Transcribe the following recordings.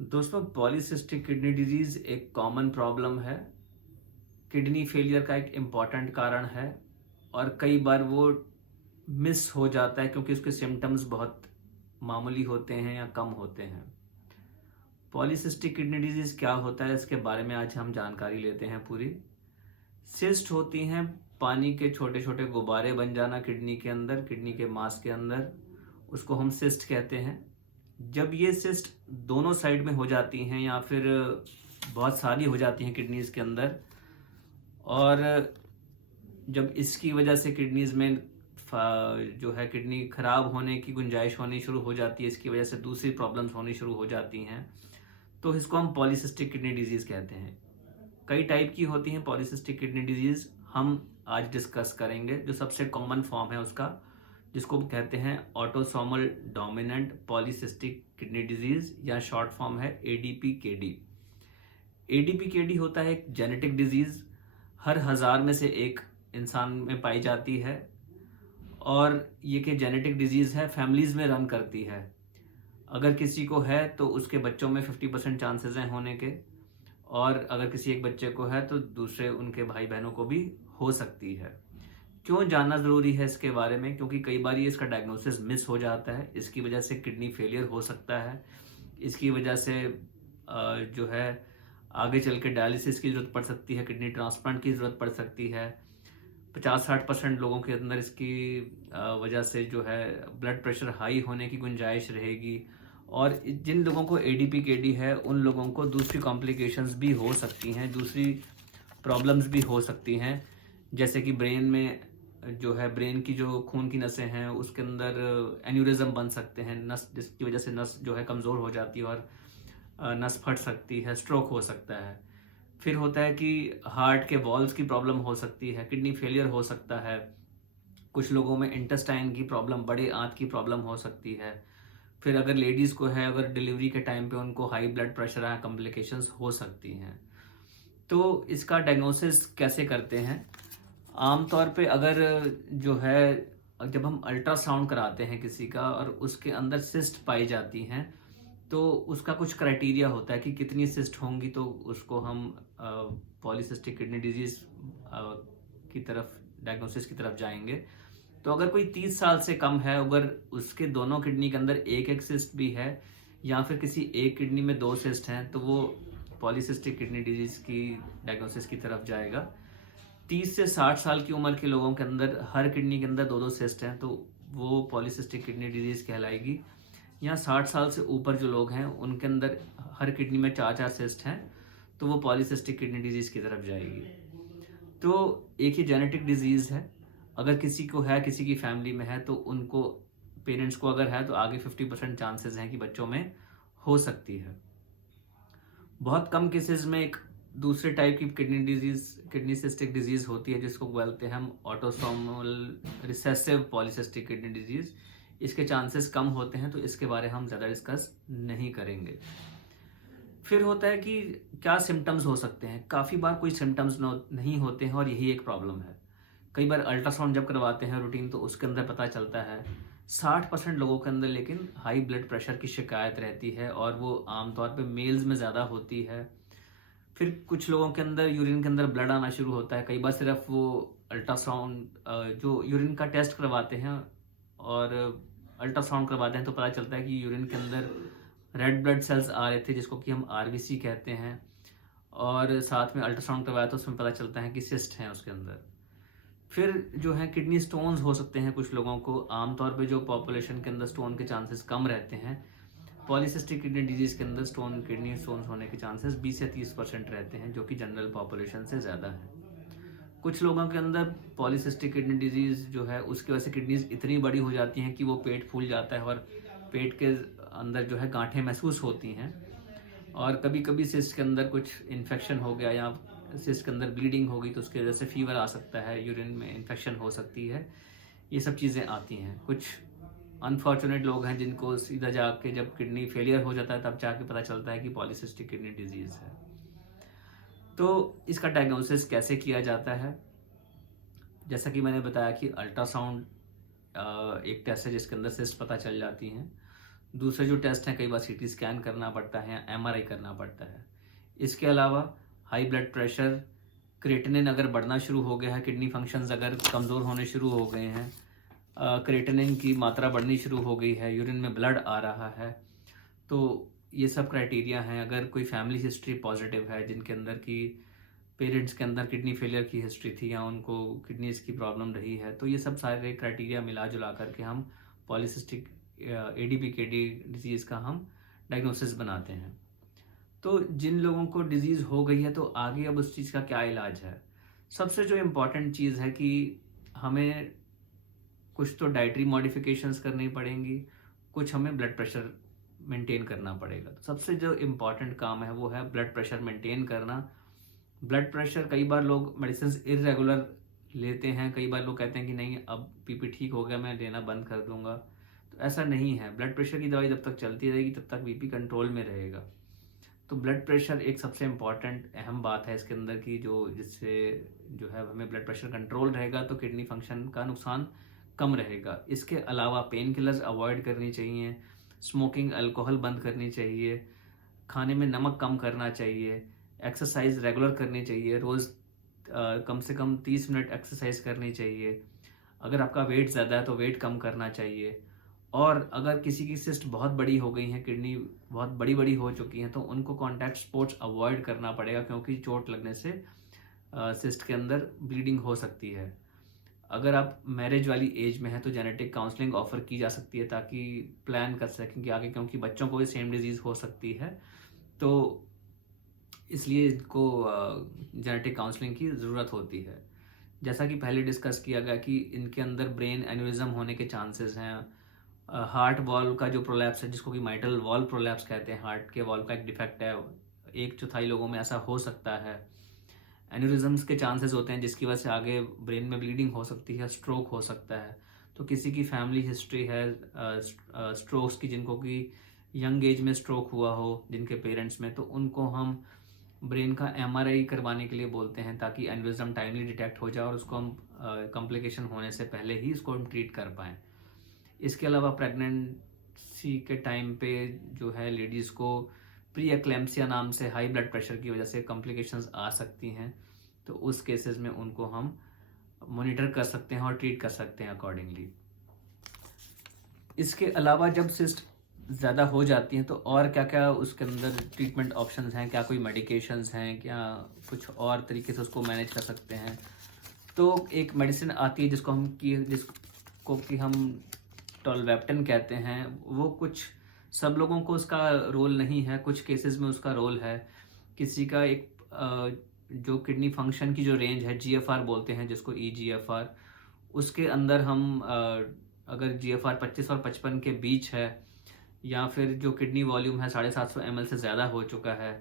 दोस्तों, polycystic kidney disease एक common problem है। किडनी फेलियर का एक इम्पॉर्टेंट कारण है और कई बार वो मिस हो जाता है क्योंकि उसके सिम्टम्स बहुत मामूली होते हैं या कम होते हैं। पॉलीसिस्टिक किडनी डिजीज क्या होता है, इसके बारे में आज हम जानकारी लेते हैं पूरी। सिस्ट होती हैं पानी के छोटे छोटे गुब्बारे बन जाना किडनी के अंदर, किडनी के मांस के अंदर, उसको हम सिस्ट कहते हैं। जब ये सिस्ट दोनों साइड में हो जाती हैं या फिर बहुत सारी हो जाती हैं किडनीज के अंदर, और जब इसकी वजह से किडनीज में जो है किडनी खराब होने की गुंजाइश होनी शुरू हो जाती है, इसकी वजह से दूसरी प्रॉब्लम्स होनी शुरू हो जाती हैं, तो इसको हम पॉलीसिस्टिक किडनी डिजीज कहते हैं। कई टाइप की होती हैं पॉलीसिस्टिक किडनी डिजीज, हम आज डिस्कस करेंगे जो सबसे कॉमन फॉर्म है उसका, जिसको कहते हैं autosomal dominant polycystic kidney disease या शॉर्ट फॉर्म है ADPKD। ADPKD होता है एक जेनेटिक डिजीज, हर 1000 में से एक इंसान में पाई जाती है और ये कि जेनेटिक डिजीज है, फैमिलीज में रन करती है। अगर किसी को है तो उसके बच्चों में 50% चांसेस हैं होने के, और अगर किसी एक बच्चे को है तो दूसरे उनके भाई बहनों को भी हो सकती है। क्यों जानना ज़रूरी है इसके बारे में? क्योंकि कई बार ये इसका डायग्नोसिस मिस हो जाता है, इसकी वजह से किडनी फेलियर हो सकता है, इसकी वजह से जो है आगे चल के डायलिसिस की ज़रूरत पड़ सकती है, किडनी ट्रांसप्लांट की ज़रूरत पड़ सकती है। 50-60% लोगों के अंदर इसकी वजह से जो है ब्लड प्रेशर हाई होने की गुंजाइश रहेगी, और जिन लोगों को ADPKD है उन लोगों को दूसरी कॉम्प्लिकेशंस भी हो सकती हैं, दूसरी प्रॉब्लम्स भी हो सकती हैं, जैसे कि ब्रेन में जो है ब्रेन की जो खून की नसें हैं उसके अंदर एन्यूरिज्म बन सकते हैं, नस जिसकी वजह से नस जो है कमज़ोर हो जाती है और नस फट सकती है, स्ट्रोक हो सकता है। फिर होता है कि हार्ट के वॉल्व्स की प्रॉब्लम हो सकती है, किडनी फेलियर हो सकता है, कुछ लोगों में इंटेस्टाइन की प्रॉब्लम, बड़े आंत की प्रॉब्लम हो सकती है। फिर अगर लेडीज़ को है, अगर डिलीवरी के टाइम पे उनको हाई ब्लड प्रेशर या कॉम्प्लिकेशंस हो सकती हैं। तो इसका डायग्नोसिस कैसे करते हैं? आमतौर पे अगर जो है जब हम अल्ट्रासाउंड कराते हैं किसी का और उसके अंदर सिस्ट पाई जाती हैं, तो उसका कुछ क्राइटेरिया होता है कि कितनी सिस्ट होंगी तो उसको हम पॉलीसिस्टिक किडनी डिजीज की तरफ, डायग्नोसिस की तरफ जाएंगे। तो अगर कोई 30 साल से कम है, अगर उसके दोनों किडनी के अंदर एक एक सिस्ट भी है या फिर किसी एक किडनी में 2 सिस्ट हैं, तो वो पॉलीसिस्टिक किडनी डिजीज की डायग्नोसिस की तरफ जाएगा। 30 से 60 साल की उम्र के लोगों के अंदर हर किडनी के अंदर 2-2 सिस्ट हैं, तो वो पॉलीसिस्टिक किडनी डिजीज कहलाएगी। या 60 साल से ऊपर जो लोग हैं उनके अंदर हर किडनी में 4-4 सिस्ट हैं, तो वो पॉलीसिस्टिक किडनी डिजीज की तरफ जाएगी। तो एक ही जेनेटिक डिजीज है, अगर किसी को है, किसी की फैमिली में है, तो उनको, पेरेंट्स को अगर है तो आगे 50% चांसेस हैं कि बच्चों में हो सकती है। बहुत कम केसेस में एक दूसरे टाइप की kidney disease, kidney cystic disease होती है, जिसको बोलते हैं हम autosomal recessive polycystic kidney disease. इसके चांसेस कम होते हैं, तो इसके बारे में हम ज़्यादा डिस्कस नहीं करेंगे। फिर होता है कि क्या सिम्टम्स हो सकते हैं। काफ़ी बार कोई सिम्टम्स नहीं होते हैं और यही एक प्रॉब्लम है। कई बार अल्ट्रासाउंड जब करवाते हैं रूटीन, तो उसके अंदर पता चलता है 60% लोगों के अंदर लेकिन हाई ब्लड प्रेशर की शिकायत रहती है, और वो आमतौर पे मेल्स में ज़्यादा होती है। फिर कुछ लोगों के अंदर यूरिन के अंदर ब्लड आना शुरू होता है। कई बार सिर्फ वो अल्ट्रासाउंड जो यूरिन का टेस्ट करवाते हैं और अल्ट्रासाउंड करवाते हैं, तो पता चलता है कि यूरिन के अंदर रेड ब्लड सेल्स आ रहे थे, जिसको कि हम RBC कहते हैं, और साथ में अल्ट्रासाउंड करवाया तो उसमें पता चलता है कि सिस्ट हैं उसके अंदर। फिर जो है किडनी स्टोन्स हो सकते हैं कुछ लोगों को। आमतौर पे जो पॉपुलेशन के अंदर स्टोन के चांसेस कम रहते हैं, पॉलीसिस्टिक किडनी डिजीज के अंदर किडनी स्टोन्स होने के चांसेस 20 से 30% रहते हैं, जो कि जनरल पॉपुलेशन से ज़्यादा है। कुछ लोगों के अंदर पॉलीसिस्टिक किडनी डिजीज जो है उसकी वजह से किडनीज इतनी बड़ी हो जाती हैं कि वो पेट फूल जाता है और पेट के अंदर जो है गांठें महसूस होती हैं, और कभी कभी सिस्ट के अंदर कुछ इन्फेक्शन हो गया या सिस्ट के अंदर ब्लीडिंग होगी तो उसकी वजह से फीवर आ सकता है, यूरिन में इन्फेक्शन हो सकती है, ये सब चीज़ें आती हैं। कुछ अनफॉर्चुनेट लोग हैं जिनको सीधा जाके जब किडनी फेलियर हो जाता है तब जाके पता चलता है कि पॉलीसिस्टिक किडनी डिजीज़ है। तो इसका डायग्नोसिस कैसे किया जाता है? जैसा कि मैंने बताया कि अल्ट्रासाउंड एक टेस्ट है जिसके अंदर सिस्ट पता चल जाती हैं। दूसरे जो टेस्ट हैं कई बार सीटी स्कैन करना पड़ता है या एमआरआई करना पड़ता है। इसके अलावा हाई ब्लड प्रेशर, क्रिएटिनिन अगर बढ़ना शुरू हो गया है, किडनी फंक्शंस अगर कमज़ोर होने शुरू हो गए हैं, क्रिएटिनिन की मात्रा बढ़नी शुरू हो गई है, यूरिन में ब्लड आ रहा है, तो ये सब क्राइटेरिया हैं। अगर कोई फैमिली हिस्ट्री पॉजिटिव है, जिनके अंदर की पेरेंट्स के अंदर किडनी फेलियर की हिस्ट्री थी या उनको किडनीज की प्रॉब्लम रही है, तो ये सब सारे क्राइटेरिया मिला जुला करके हम पॉलीसिस्टिक ADPKD डिजीज़ का हम डायग्नोसिस बनाते हैं। तो जिन लोगों को डिजीज़ हो गई है तो आगे अब उस चीज़ का क्या इलाज है? सबसे जो इम्पॉर्टेंट चीज़ है कि हमें कुछ तो डाइटरी मॉडिफिकेशंस करनी पड़ेंगी, कुछ हमें ब्लड प्रेशर मेंटेन करना पड़ेगा। तो सबसे जो इम्पॉर्टेंट काम है वो है ब्लड प्रेशर मेंटेन करना। ब्लड प्रेशर कई बार लोग मेडिसिन इरेगुलर लेते हैं, कई बार लोग कहते हैं कि नहीं अब बीपी ठीक हो गया, मैं लेना बंद कर दूंगा। तो ऐसा नहीं है, ब्लड प्रेशर की दवाई जब तक चलती रहेगी तब तक बीपी कंट्रोल में रहेगा। तो ब्लड प्रेशर एक सबसे इम्पॉर्टेंट अहम बात है इसके अंदर की, जिससे जो है हमें ब्लड प्रेशर कंट्रोल रहेगा तो किडनी फंक्शन का नुकसान कम रहेगा। इसके अलावा पेन किलर्स अवॉइड करनी चाहिए, स्मोकिंग अल्कोहल बंद करनी चाहिए, खाने में नमक कम करना चाहिए, एक्सरसाइज रेगुलर करनी चाहिए, रोज़ कम से कम 30 मिनट एक्सरसाइज करनी चाहिए। अगर आपका वेट ज़्यादा है तो वेट कम करना चाहिए। और अगर किसी की सिस्ट बहुत बड़ी हो गई है, किडनी बहुत बड़ी बड़ी हो चुकी हैं, तो उनको कॉन्टैक्ट स्पोर्ट्स अवॉइड करना पड़ेगा, क्योंकि चोट लगने से सिस्ट के अंदर ब्लीडिंग हो सकती है। अगर आप मैरिज वाली एज में हैं तो जेनेटिक काउंसलिंग ऑफर की जा सकती है, ताकि प्लान कर सकें कि आगे, क्योंकि बच्चों को भी सेम डिजीज़ हो सकती है, तो इसलिए इनको जेनेटिक काउंसलिंग की ज़रूरत होती है। जैसा कि पहले डिस्कस किया गया कि इनके अंदर ब्रेन एन्यूरिज्म होने के चांसेस हैं, हार्ट वॉल्व का जो प्रोलैप्स है, जिसको कि माइटल वॉल्व प्रोलैप्स कहते हैं, हार्ट के वॉल्व का एक डिफेक्ट है, 1/4 लोगों में ऐसा हो सकता है। एन्यूरिज्म्स के चांसेस होते हैं, जिसकी वजह से आगे ब्रेन में ब्लीडिंग हो सकती है, स्ट्रोक हो सकता है। तो किसी की फैमिली हिस्ट्री है स्ट्रोक्स की, जिनको कि यंग एज में स्ट्रोक हुआ हो जिनके पेरेंट्स में, तो उनको हम ब्रेन का MRI करवाने के लिए बोलते हैं, ताकि एन्यूरिज्म टाइमली डिटेक्ट हो जाए और उसको हम कॉम्प्लिकेशन होने से पहले ही इसको हम ट्रीट कर पाएँ। इसके अलावा प्रेगनेंसी के टाइम पे जो है लेडीज़ को प्री एक्लेम्पसिया नाम से हाई ब्लड प्रेशर की वजह से कॉम्प्लिकेशंस आ सकती हैं, तो उस केसेस में उनको हम मॉनिटर कर सकते हैं और ट्रीट कर सकते हैं अकॉर्डिंगली। इसके अलावा जब सिस्ट ज़्यादा हो जाती हैं तो और क्या क्या उसके अंदर ट्रीटमेंट ऑप्शंस हैं, क्या कोई मेडिकेशंस हैं, क्या कुछ और तरीके से उसको मैनेज कर सकते हैं। तो एक मेडिसिन आती है जिसको कि हम टोल्वेप्टन कहते हैं। वो कुछ सब लोगों को उसका रोल नहीं है, कुछ केसेस में उसका रोल है। किसी का एक जो किडनी फंक्शन की जो रेंज है, GFR बोलते हैं जिसको, EGFR, उसके अंदर हम अगर GFR 25 और 55 के बीच है, या फिर जो किडनी वॉल्यूम है 750 ml से ज़्यादा हो चुका है,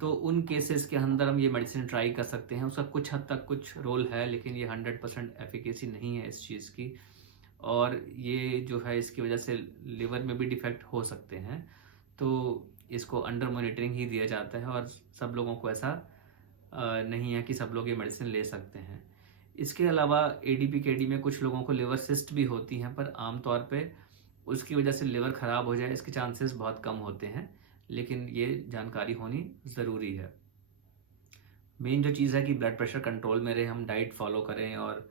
तो उन केसेस के अंदर हम ये मेडिसिन ट्राई कर सकते हैं। उसका कुछ हद तक कुछ रोल है, लेकिन ये 100% एफिकेसी नहीं है इस चीज़ की, और ये जो है इसकी वजह से लिवर में भी डिफेक्ट हो सकते हैं। तो इसको अंडर मॉनिटरिंग ही दिया जाता है, और सब लोगों को ऐसा नहीं है कि सब लोग ये मेडिसिन ले सकते हैं। इसके अलावा ADPKD में कुछ लोगों को लिवर सिस्ट भी होती हैं, पर आमतौर पे उसकी वजह से लिवर ख़राब हो जाए इसके चांसेस बहुत कम होते हैं, लेकिन ये जानकारी होनी ज़रूरी है। मेन जो चीज़ है कि ब्लड प्रेशर कंट्रोल में रहे, हम डाइट फॉलो करें और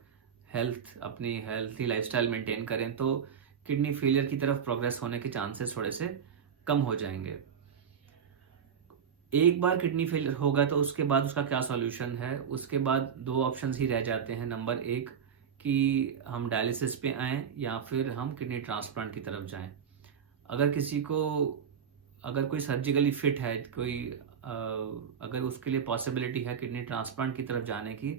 अपनी हेल्थी लाइफस्टाइल मेंटेन करें, तो किडनी फेलियर की तरफ प्रोग्रेस होने के चांसेस थोड़े से कम हो जाएंगे। एक बार किडनी फेलियर होगा तो उसके बाद उसका क्या सॉल्यूशन है? उसके बाद 2 ऑप्शंस ही रह जाते हैं। नंबर 1 कि हम डायलिसिस पे आएँ या फिर हम किडनी ट्रांसप्लांट की तरफ जाएँ। अगर कोई सर्जिकली फिट है, अगर उसके लिए पॉसिबिलिटी है किडनी ट्रांसप्लांट की तरफ जाने की,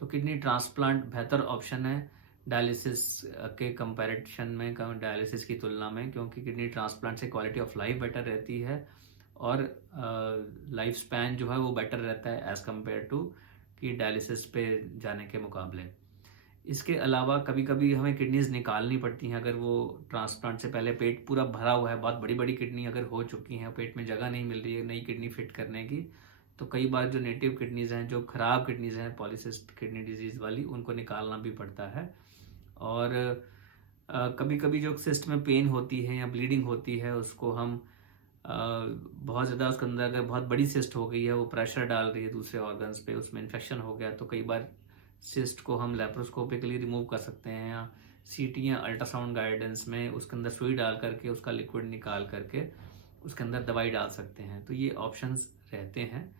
तो किडनी ट्रांसप्लांट बेहतर ऑप्शन है डायलिसिस के कंपैरिजन में, डायलिसिस की तुलना में, क्योंकि किडनी ट्रांसप्लांट से क्वालिटी ऑफ लाइफ बेटर रहती है और लाइफ स्पैन जो है वो बेटर रहता है एज़ कम्पेयर टू कि डायलिसिस पे जाने के मुकाबले। इसके अलावा कभी कभी हमें किडनीज निकालनी पड़ती हैं, अगर वो ट्रांसप्लांट से पहले पेट पूरा भरा हुआ है, बहुत बड़ी बड़ी किडनी अगर हो चुकी हैं, पेट में जगह नहीं मिल रही है नई किडनी फिट करने की, तो कई बार जो नेटिव किडनीज हैं, जो ख़राब किडनीज हैं पॉलीसिस्ट किडनी डिजीज़ वाली, उनको निकालना भी पड़ता है। और कभी कभी जो सिस्ट में पेन होती है या ब्लीडिंग होती है उसको हम बहुत ज़्यादा उसके अंदर अगर बहुत बड़ी सिस्ट हो गई है, वो प्रेशर डाल रही है दूसरे ऑर्गन्स पे, उसमें इन्फेक्शन हो गया, तो कई बार सिस्ट को हम लेप्रोस्कोपिकली रिमूव कर सकते हैं या सीटी या अल्ट्रासाउंड गाइडेंस में उसके अंदर सुई डाल करके उसका लिक्विड निकाल करके उसके अंदर दवाई डाल सकते हैं। तो ये ऑप्शंस रहते हैं।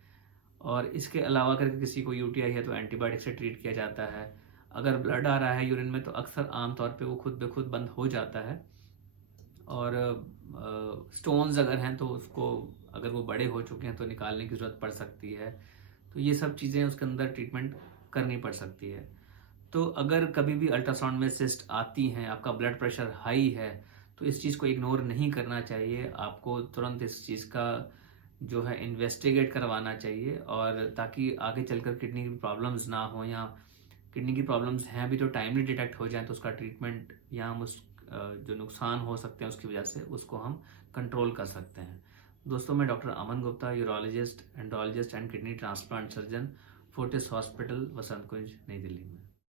और इसके अलावा अगर किसी को यूटीआई है तो एंटीबायोटिक से ट्रीट किया जाता है। अगर ब्लड आ रहा है यूरिन में तो अक्सर आमतौर पे वो खुद ब खुद बंद हो जाता है। और स्टोन्स अगर हैं तो उसको, अगर वो बड़े हो चुके हैं तो निकालने की ज़रूरत पड़ सकती है। तो ये सब चीज़ें उसके अंदर ट्रीटमेंट करनी पड़ सकती है। तो अगर कभी भी अल्ट्रासाउंड में सिस्ट आती हैं, आपका ब्लड प्रेशर हाई है, तो इस चीज़ को इग्नोर नहीं करना चाहिए। आपको तुरंत इस चीज़ का जो है इन्वेस्टिगेट करवाना चाहिए, और ताकि आगे चलकर किडनी की प्रॉब्लम्स ना हो, या किडनी की प्रॉब्लम्स हैं भी तो टाइमली डिटेक्ट हो जाए तो उसका ट्रीटमेंट या हम उस जो नुकसान हो सकते हैं उसकी वजह से उसको हम कंट्रोल कर सकते हैं। दोस्तों, मैं doctor Aman Gupta, urologist, endologist and kidney transplant surgeon, Fortis hospital, Vasant Kunj, नई दिल्ली में।